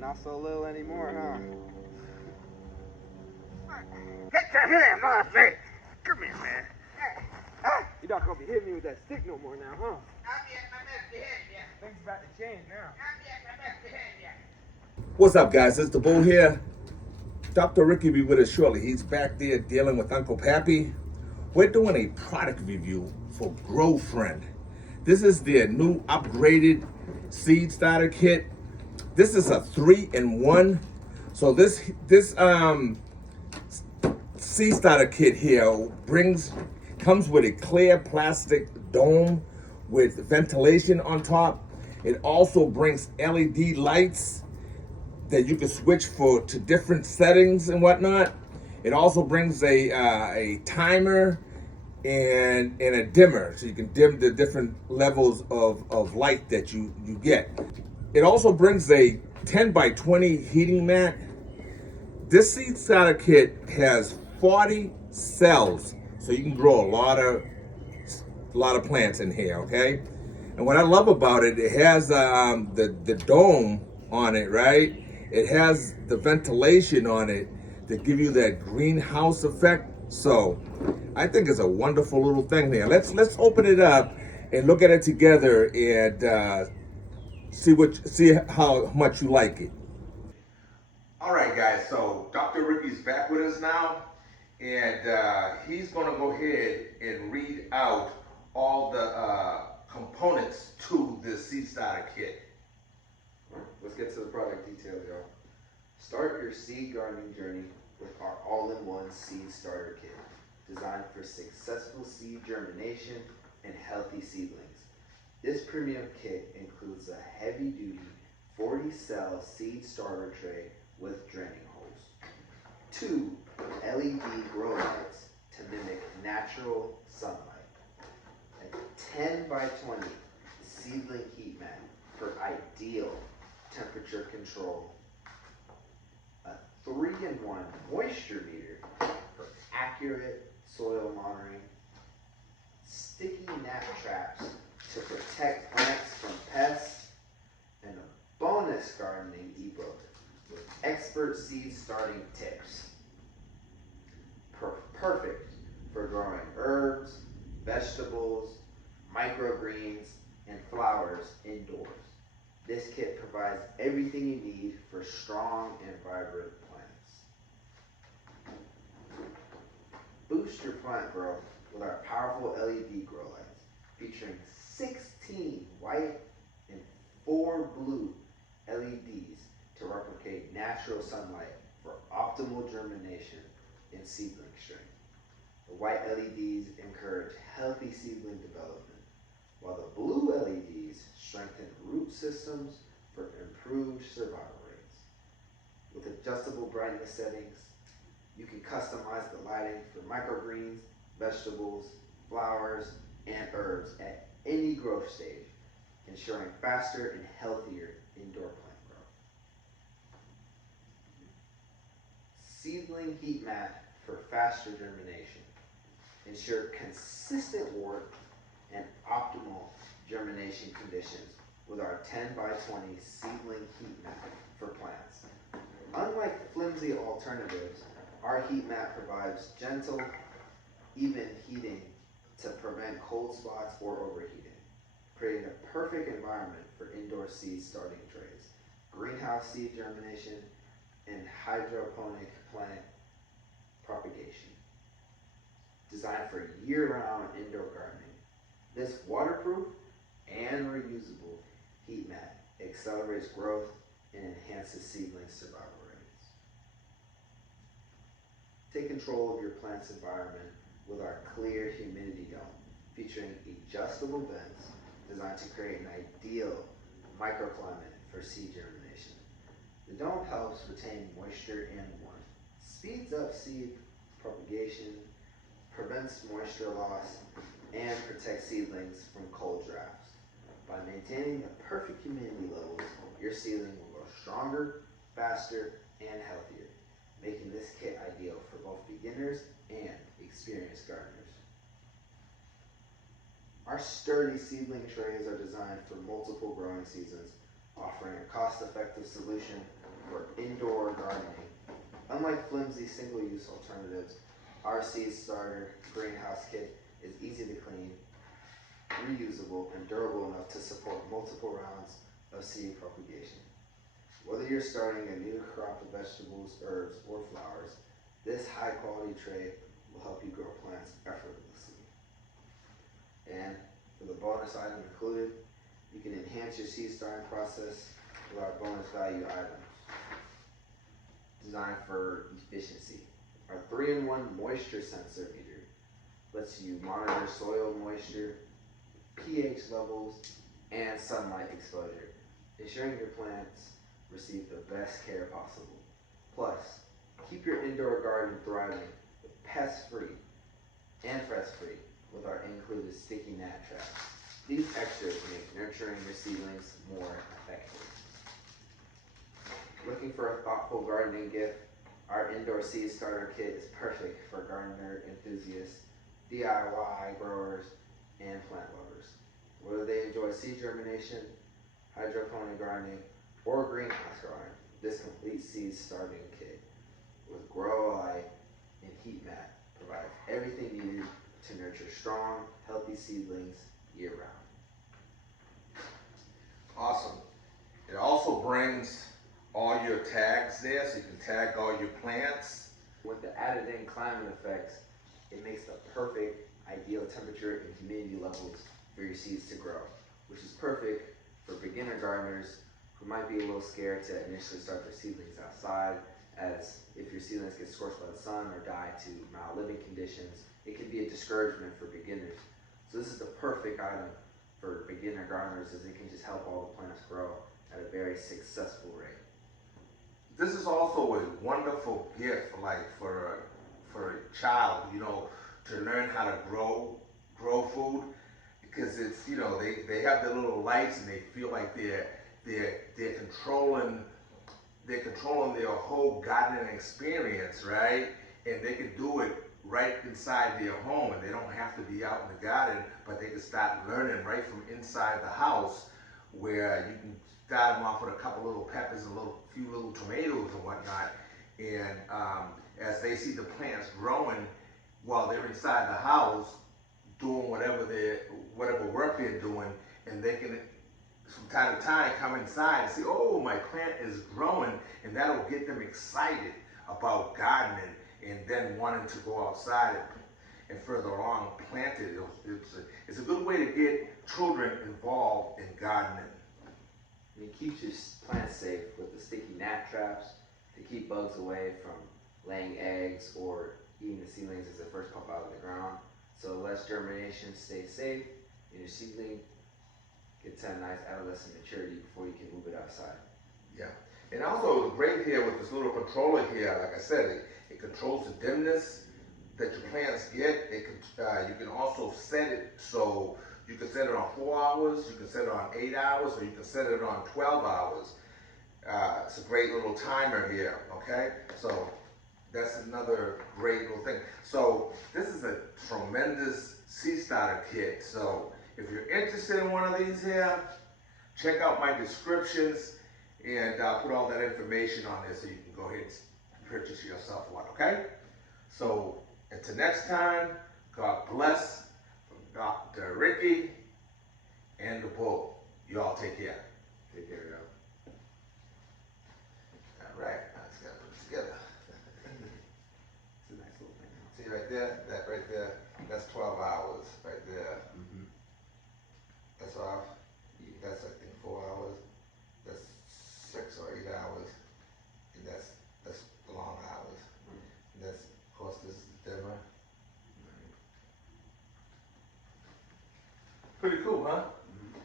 Not so little anymore, huh? Come here, man. You're not gonna be hitting me with that stick no more now, huh? Things about to change now. What's up, guys? It's the Bull here. Dr. Ricky will be with us shortly. He's back there dealing with Uncle Pappy. We're doing a product review for GrowFriend. This is their new upgraded seed starter kit. This is a 3-in-1. So this seed starter kit here comes with a clear plastic dome with ventilation on top. It also brings LED lights that you can switch to different settings and whatnot. It also brings a timer and a dimmer, so you can dim the different levels of light that you get. It also brings a 10x20 heating mat. This seed starter kit has 40 cells, so you can grow a lot of plants in here, okay? And what I love about it, it has the dome on it, right? It has the ventilation on it to give you that greenhouse effect. So I think it's a wonderful little thing there. Let's open it up and look at it together and see how much you like it. All right, guys. So Dr. Ricky's back with us now, and he's going to go ahead and read out all the components to the seed starter kit. Let's get to the product details, y'all. Start your seed gardening journey with our all-in-one seed starter kit, designed for successful seed germination and healthy seedlings. This premium kit includes a heavy-duty 40-cell seed starter tray with draining holes, 2 LED grow lights to mimic natural sunlight, a 10x20 seedling heat mat for ideal temperature control, a 3-in-1 moisture meter for accurate soil monitoring, sticky gnat traps to protect plants from pests, and a bonus gardening ebook with expert seed starting tips. Perfect for growing herbs, vegetables, microgreens, and flowers indoors. This kit provides everything you need for strong and vibrant plants. Boost your plant growth with our powerful LED grow lights, featuring 16 white and 4 blue LEDs to replicate natural sunlight for optimal germination and seedling strength. The white LEDs encourage healthy seedling development, while the blue LEDs strengthen root systems for improved survival rates. With adjustable brightness settings, you can customize the lighting for microgreens, vegetables, flowers, and herbs at any growth stage, ensuring faster and healthier indoor plant growth. Seedling heat mat for faster germination. Ensure consistent warmth and optimal germination conditions with our 10x20 seedling heat mat for plants. Unlike flimsy alternatives, our heat mat provides gentle, even heating to prevent cold spots or overheating, creating a perfect environment for indoor seed starting trays, greenhouse seed germination, and hydroponic plant propagation. Designed for year-round indoor gardening, this waterproof and reusable heat mat accelerates growth and enhances seedling survival rates. Take control of your plant's environment with our clear humidity dome, featuring adjustable vents designed to create an ideal microclimate for seed germination. The dome helps retain moisture and warmth, speeds up seed propagation, prevents moisture loss, and protects seedlings from cold drafts. By maintaining the perfect humidity levels, your seedling will grow stronger, faster, and healthier, making this kit ideal for both beginners and experienced gardeners. Our sturdy seedling trays are designed for multiple growing seasons offering a cost-effective solution for indoor gardening. Unlike flimsy single-use alternatives, our seed starter greenhouse kit is easy to clean, reusable, and durable enough to support multiple rounds of seed propagation. Whether you're starting a new crop of vegetables, herbs, or flowers, this high-quality tray will help you grow plants effortlessly. And for the bonus item included, you can enhance your seed starting process with our bonus value items designed for efficiency. Our 3-in-1 moisture sensor meter lets you monitor soil moisture, pH levels, and sunlight exposure, ensuring your plants receive the best care possible. Plus, keep your indoor garden thriving with pest-free and stress-free with our included sticky gnat traps. These extras make nurturing your seedlings more effective. Looking for a thoughtful gardening gift? Our indoor seed starter kit is perfect for gardener enthusiasts, DIY growers, and plant lovers. Whether they enjoy seed germination, hydroponic gardening, or greenhouse gardening, this complete seed starting kit with Grow Light and Heat Mat provides everything needed to nurture strong, healthy seedlings year-round. Awesome. It also brings all your tags there, so you can tag all your plants. With the added in climate effects, it makes the perfect ideal temperature and humidity levels for your seeds to grow, which is perfect for beginner gardeners who might be a little scared to initially start their seedlings outside, as if your seedlings get scorched by the sun or die to mild living conditions, it can be a discouragement for beginners. So this is the perfect item for beginner gardeners, as it can just help all the plants grow at a very successful rate. This is also a wonderful gift, like for a child, you know, to learn how to grow food, because it's, you know, they have their little lights and they feel like they're controlling their whole gardening experience, right? And they can do it right inside their home, and they don't have to be out in the garden, but they can start learning right from inside the house, where you can start them off with a couple little peppers and few little tomatoes and whatnot. And as they see the plants growing while they're inside the house, doing whatever work they're doing, and they can from time to time come inside and see, oh, my plant is growing, and that'll get them excited about gardening, and then wanting to go outside and further along plant it. It's a good way to get children involved in gardening. And it keeps your plants safe with the sticky gnat traps to keep bugs away from laying eggs or eating the seedlings as they first pop out of the ground. So less germination, stay safe, and your seedling gets a nice adolescent maturity before you can move it outside. Yeah, and also great here with this little controller here. Like I said, it controls the dimness that your plants get. You can also set it so you can set it on 4 hours, you can set it on 8 hours, or you can set it on 12 hours. It's a great little timer here, okay? So that's another great little thing. So this is a tremendous seed starter kit. So if you're interested in one of these here, check out my descriptions, and I'll put all that information on there so you can go ahead and purchase yourself one, okay? So until next time, God bless. From Dr. Ricky and the Bull. You all take care. Take care, y'all. All right, now I just gotta put it together. It's a nice little thing. See right there, that right there, that's 12 hours.